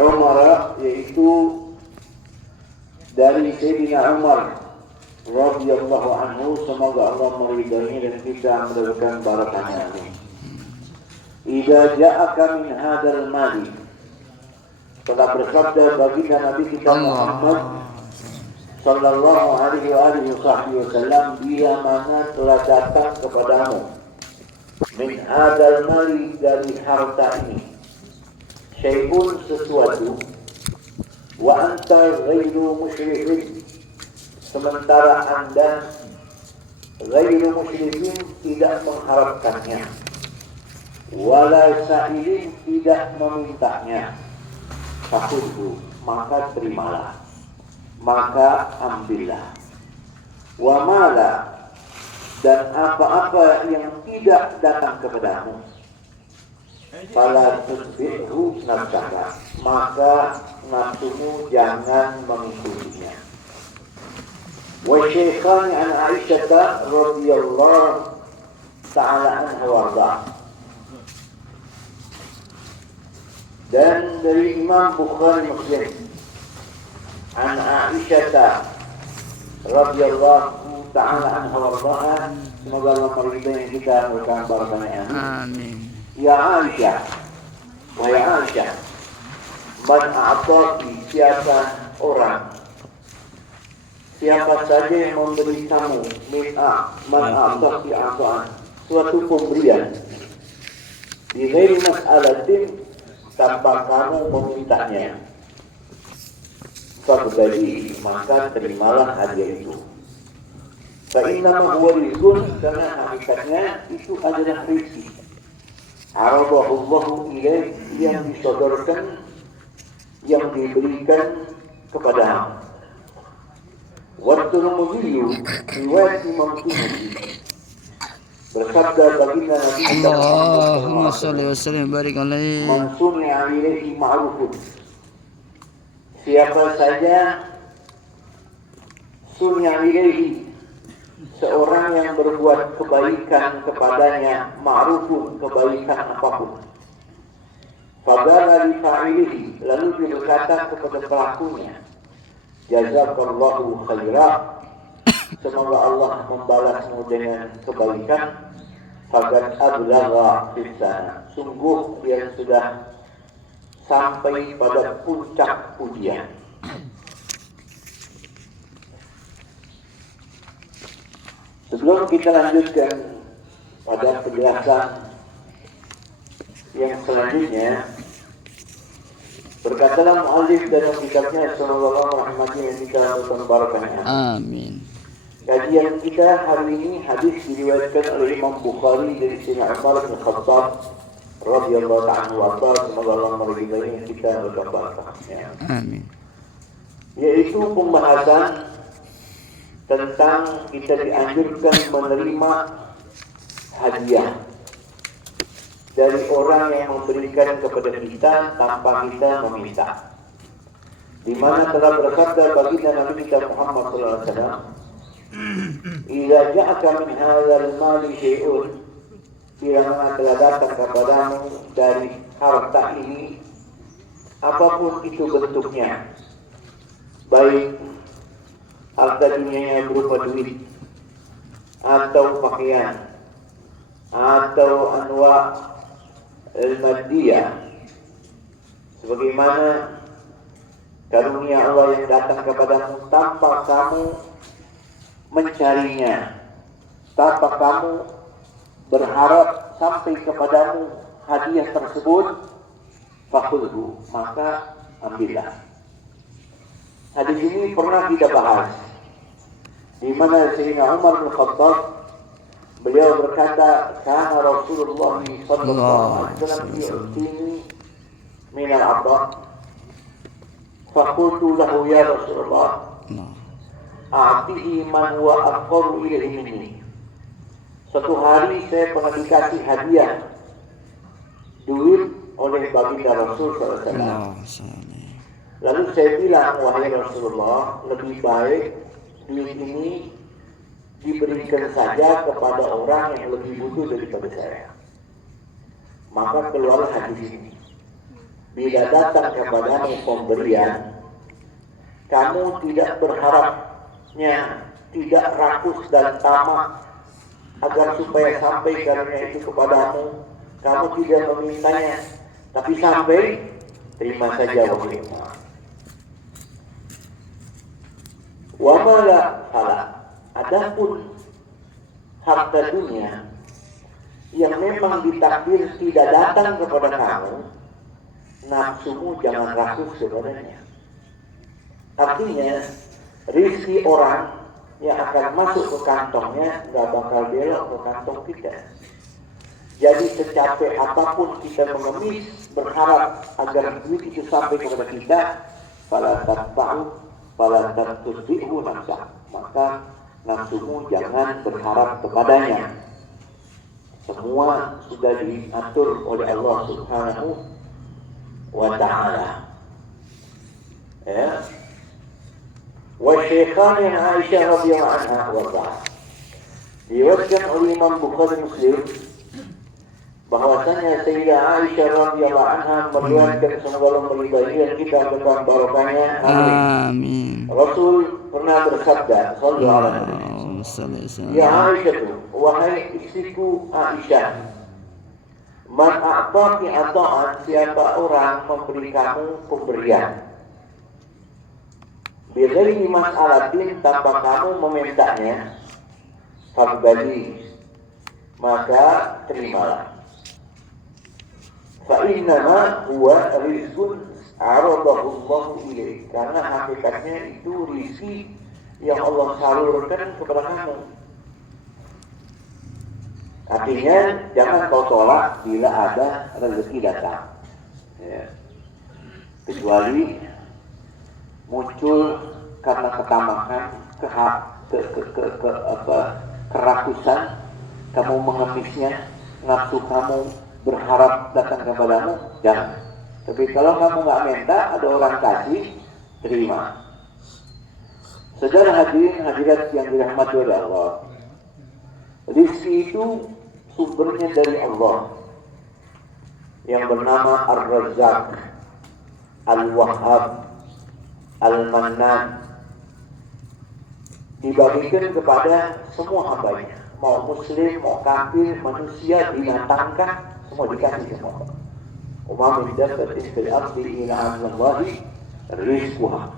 Umar, yaitu dari Sayyidina Umar radhiyallahu anhu, semoga Allah meridainya dan kita mendapatkan barakahnya. Idza ja'aka min hadzal mali, telah bersabda baginda Nabi kita Muhammad sallallahu alaihi wasallam, bila mana telah datang kepadamu min hadzal mali, dari harta ini, syai'un, sesuatu, wa anta ghairu musyrikin, sementara anda ghairu musyrikin, tidak mengharapkannya, wala sa'ilin, tidak memintanya, fakhudhu, maka terimalah, maka ambillah, wa mala, dan apa-apa yang tidak datang kepadamu, fala tutbi'hu nafsaka, maka nafsumu jangan mengikutinya. Wa syaikhani an Aisyah radhiyallahu ta'ala anha warda, dan dari Imam Bukhari Muslim an Aisyah radhiyallahu ta'ala anha warda, semoga Allah meridai kita berkah barakahnya. Amin. Ya Aisyah, wahai Aisyah, man a'taki, siapa saja yang memberi kamu, man a'taki a'taan, suatu pemberian, di ghairi mas'alatin, tanpa kamu memintanya, faqbali, maka terimalah hadiah itu. Fa innama huwa rizqun, karena hakikatnya itu adalah rezeki. Aradahullahu ilaih, yang disodorkan, yang diberikan kepadamu. Wa Tirmidzi, riwayat Imam Tirmidzi, bersabda baginda Nabi Allahumma shalli wa sallim barik alaihi. Man suni'a ilaihi ma'rufun, siapa saja suni'a ilaihi, seorang yang berbuat kebaikan kepadanya, ma'rufun, kebaikan apapun, faqala li fa'ilihi, lalu dia berkata kepada pelakunya, jazakallahu khaira, semoga Allah membalasmu dengan kebaikan, faqad ablagha fisana, sungguh dia sudah sampai pada puncak pujian. Sebelum kita lanjutkan pada penjelasan yang selanjutnya, berkatalah mu'allif dalam kitabnya, semoga Allah merahmati dan kita mendapatkan barakahnya. Amin. Kajian kita hari ini hadis diriwayatkan oleh Imam Bukhari dari Sayyidina Umar bin Khattab radhiyallahu ta'ala anhu, semoga Allah meridai dan kita mendapatkan barakahnya. Amin. Yaitu pembahasan tentang kita dianjurkan menerima hadiah dari orang yang memberikan kepada kita tanpa kita meminta. Di mana telah bersabda baginda Nabi kita Muhammad sallallahu alaihi wasallam, "Idza ja'aka min hadzal mali syai'un", bila mana telah datang kepadamu dari harta ini, apapun itu bentuknya, baik harta dunianya berupa duit, atau pakaian, atau anwa al-maddiyah, sebagaimana karunia Allah yang datang kepadamu tanpa kamu mencarinya, tanpa kamu berharap sampai kepadamu hadiah tersebut, fakhudhu, maka ambillah. Hadis ini pernah kita bahas, di mana Sayyidina Umar bin Khattab, beliau berkata, "Kana Rasulullah sallallahu alaihi wasallam yu'tini min al-'ata." Faqultu lahu, "Ya Rasulullah, a'tihi man huwa aqrabu ilaihi minni." Suatu hari saya pernah dikasih hadiah duit oleh baginda Rasul sallallahu alaihi wasallam. Lalu saya bilang, "Wahai Rasulullah, lebih baik duit ini diberikan saja kepada orang yang lebih butuh daripada saya." Maka keluar hadis ini. bila datang kepadamu pemberian, kamu tidak berharapnya, tidak rakus dan tamak agar supaya sampai karunia itu kepadamu, kamu tidak memintanya, tapi sampai terima saja wahai Muhammad. Wa mala fala, adapun harta dunia yang memang ditakdir tidak datang kepada kamu, nafsumu jangan rakus kepadanya. Artinya, rizki orang yang akan masuk ke kantongnya nggak bakal belok ke kantong kita. Jadi secapek apapun kita mengemis berharap agar duit itu sampai kepada kita, fala tatba'u fala tatbi'u nafsah, maka nafsumu jangan berharap kepadanya. Semua sudah diatur oleh Allah Subhanahu wa ta'ala. Ya. Wa Syekhan yang Aisyah radhiyallahu anha warḍaha. Diriwayatkan oleh Imam Bukhari Muslim bahwasanya Sayyidah Aisyah radhiyallahu anha meriwayatkan, semoga Allah meridai dan kita berkah barokahnya. Amin. Rasul pernah bersabda sallallahu alaihi wasallam, ya Aisyah, wahai istriku Aisyah, man a'taki ata'an, siapa orang memberi kamu pemberian, bighairi mas'alatin, tanpa kamu memintanya, faqbali, maka terimalah. Fa innama huwa rizqun aradahu Allah ilaik, karena hakikatnya itu rizki yang Allah salurkan kepada kamu. Artinya jangan kau tolak bila ada rezeki datang, ya. Kecuali muncul karena ketamakan, kerakusan, kamu mengemisnya, nafsu kamu berharap datang kepadamu, jangan. Tapi kalau kamu nggak minta, ada orang kasih, terima. Saudara hadirin hadirat yang dirahmati oleh Allah, rizki itu sumbernya dari Allah yang bernama Ar-Razzaq, Al-Wahhab, Al-Mannan, dibagikan kepada semua hambanya, mau muslim, mau kafir, manusia, binatangkah, semua dikasih semua. Umma min dabbatin fil ardi illa 'ala Allahi rizquha.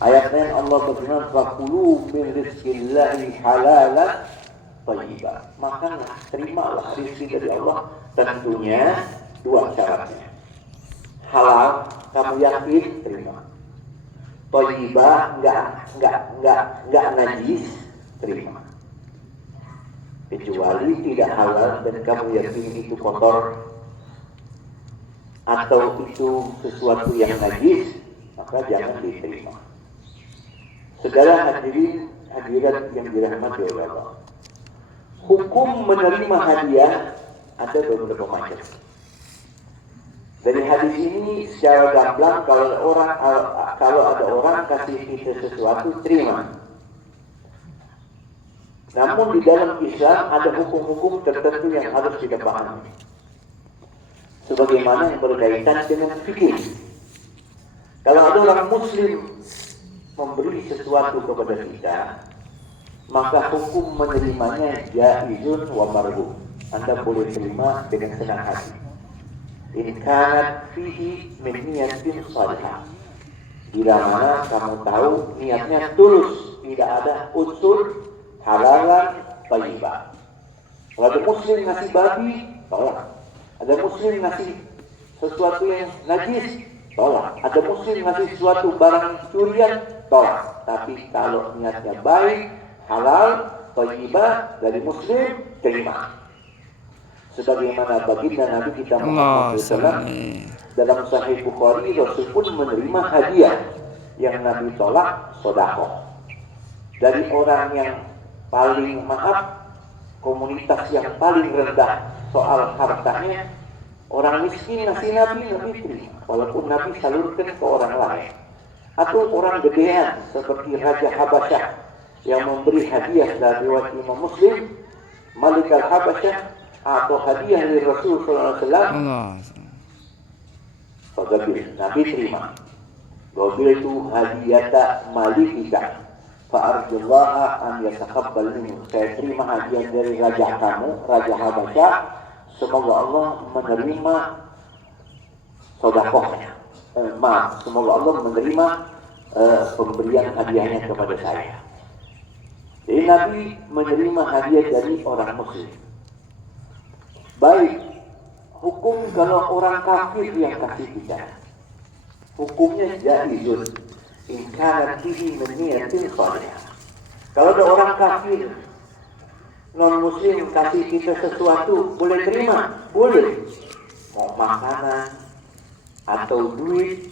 Ayatnya Allah berfirman, "Fakulu min rizqillahi halalan thayyiban." Makanlah, terimalah rezeki dari Allah, tentunya dua syaratnya. Halal, kamu yakin, terima. Thayyibah, enggak najis, terima. Kecuali tidak halal dan kamu yakin itu kotor atau itu sesuatu yang najis, maka jangan diterima. Segala hadirin hadirat yang dirahmati oleh Allah, hukum menerima hadiah ada beberapa macam. Dari hadis ini secara gamblang, kalau ada orang kasih kita sesuatu, terima. Namun di dalam Islam ada hukum-hukum tertentu yang harus kita pahami, sebagaimana yang berkaitan dengan fikih. Kalau ada orang Muslim memberi sesuatu kepada kita, maka hukum menerimanya jaizun wa marhum. Anda boleh terima dengan senang hati. In kanat fihi min niyatin salihah. Bila mana kamu tahu niatnya tulus, tidak ada unsur halalan thayyibah. Kalau ada muslim ngasih babi, tolak. Ada muslim ngasih sesuatu yang najis, tolak. Ada muslim ngasih sesuatu barang curian, tolak. Tapi kalau niatnya baik, halal, thayyibah dari muslim, terima. Sebagaimana baginda Nabi kita Muhammad SAW dalam Sahih Bukhari, Rasul pun menerima hadiah yang Nabi tolak, sedekah dari orang yang paling komunitas yang paling rendah soal hartanya, orang miskin ngasih Nabi terima, walaupun Nabi salurkan ke orang lain. Atau orang gedean seperti Raja Habasyah yang memberi hadiah dari riwayat Imam Muslim, Malik al-Habasyah atau hadiah dari Rasul sallallahu alaihi wasallam. Fagabil, Nabi terima. Gabil itu hadiyata malikika. Fa'arjullaha an yataqabbal minhu. Saya terima hadiah dari raja kamu, Raja Habasya. Semoga Allah menerima sodakohnya. Semoga Allah menerima pemberian hadiahnya kepada saya. Jadi Nabi menerima hadiah dari orang muslim. Baik, hukum kalau orang kafir yang kasih kita, hukumnya jaizun in kana fihi niyatin salihah. Kalau ada orang kafir non muslim kasih kita sesuatu, boleh terima? Boleh. Mau makanan atau duit,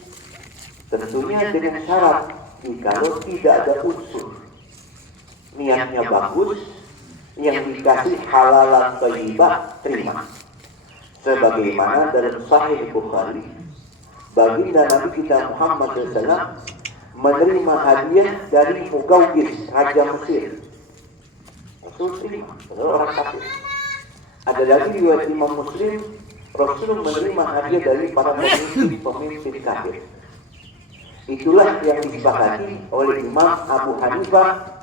tentunya dengan syarat kalau tidak ada unsur niatnya bagus, yang dikasih halalan thayyibah, terima. Sebagaimana dalam Sahih Bukhari, baginda Nabi kita Muhammad SAW menerima hadiah dari Mugawqis, Raja Mesir. Rasul terima, orang kafir. Ada lagi riwayat Imam Muslim, Rasul menerima hadiah dari para pemimpin kafir. Itulah yang disepakati oleh Imam Abu Hanifah,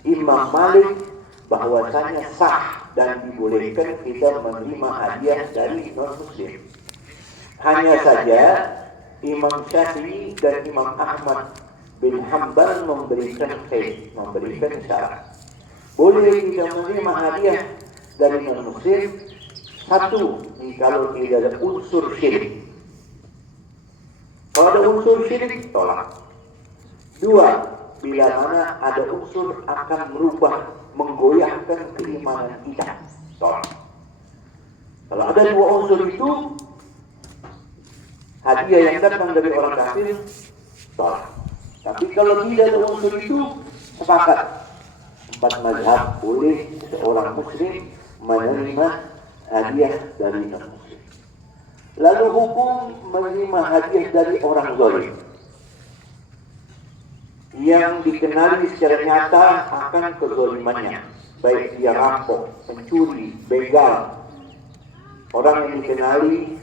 Imam Malik, bahwasanya sah dan dibolehkan kita menerima hadiah dari non-muslim. Hanya saja Imam Syafi'i dan Imam Ahmad bin Hanbal memberikan syarat. Boleh kita menerima hadiah dari non-muslim, satu, kalau tidak ada unsur syirik. Kalau ada unsur syirik, tolak. Dua, bila mana ada unsur akan merubah, menggoyahkan keimanan kita, tolak. Kalau ada dua unsur itu, hadiah yang datang dari orang kafir, tolak. Tapi kalau tidak ada unsur itu, sepakat. 4 mazhab boleh seorang muslim menerima hadiah dari non-muslim. Lalu hukum menerima hadiah dari orang zalim yang dikenali secara nyata akan kezalimannya, baik dia rampok, pencuri, begal, orang yang dikenali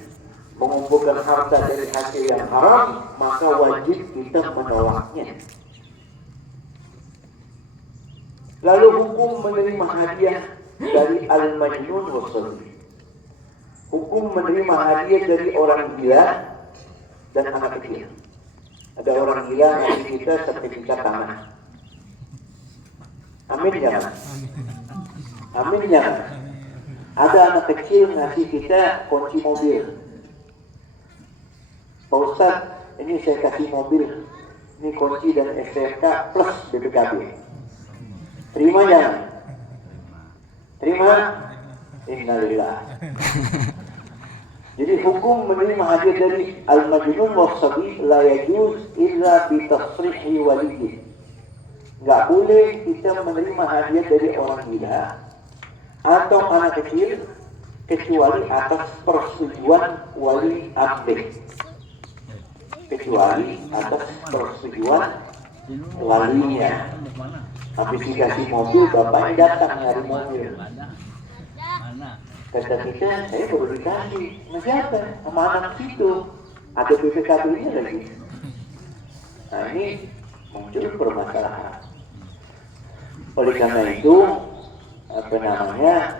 mengumpulkan harta dari hasil yang haram, maka wajib kita menolaknya. Lalu hukum menerima hadiah dari al-majnun was-sabi. Hukum menerima hadiah dari orang gila dan anak kecil. Ada orang gila ngasih kita sertifikat tanah. Amin jangan. Amin jangan. Ada anak kecil ngasih kita kunci mobil. Pak Ustaz, ini saya kasih mobil. Ini kunci dan STNK plus BPKB. Terima jangan? Terima? Innalillah. Jadi hukum menerima hadiah dari al-majnun was-sabi la yajuz illa bi tasrihi waliyyi. Enggak boleh kita menerima hadiah dari orang gila atau anak kecil kecuali atas persetujuan wali amr. Kecuali atas persetujuan walinya. Habis dikasih mobil, bapaknya datang nyari mobil. Kata kita, saya baru dikasih. Sama siapa? Sama anak situ. Ada BPKB-nya lagi. Nah ini muncul permasalahan. Oleh karena itu,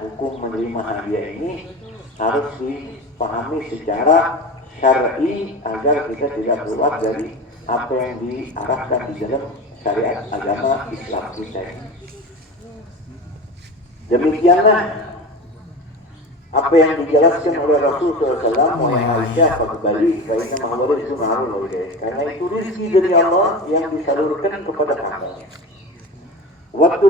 hukum menerima hadiah ini harus dipahami secara syar'i agar kita tidak keluar dari apa yang diarahkan di dalam syariat agama Islam kita. Demikianlah apa yang dijelaskan oleh Rasulullah SAW. Wahai Aisyah, fakbali karena mahwaris itu ma'ruf, karena itu rezeki dari Allah yang disalurkan kepada kamu. Waktu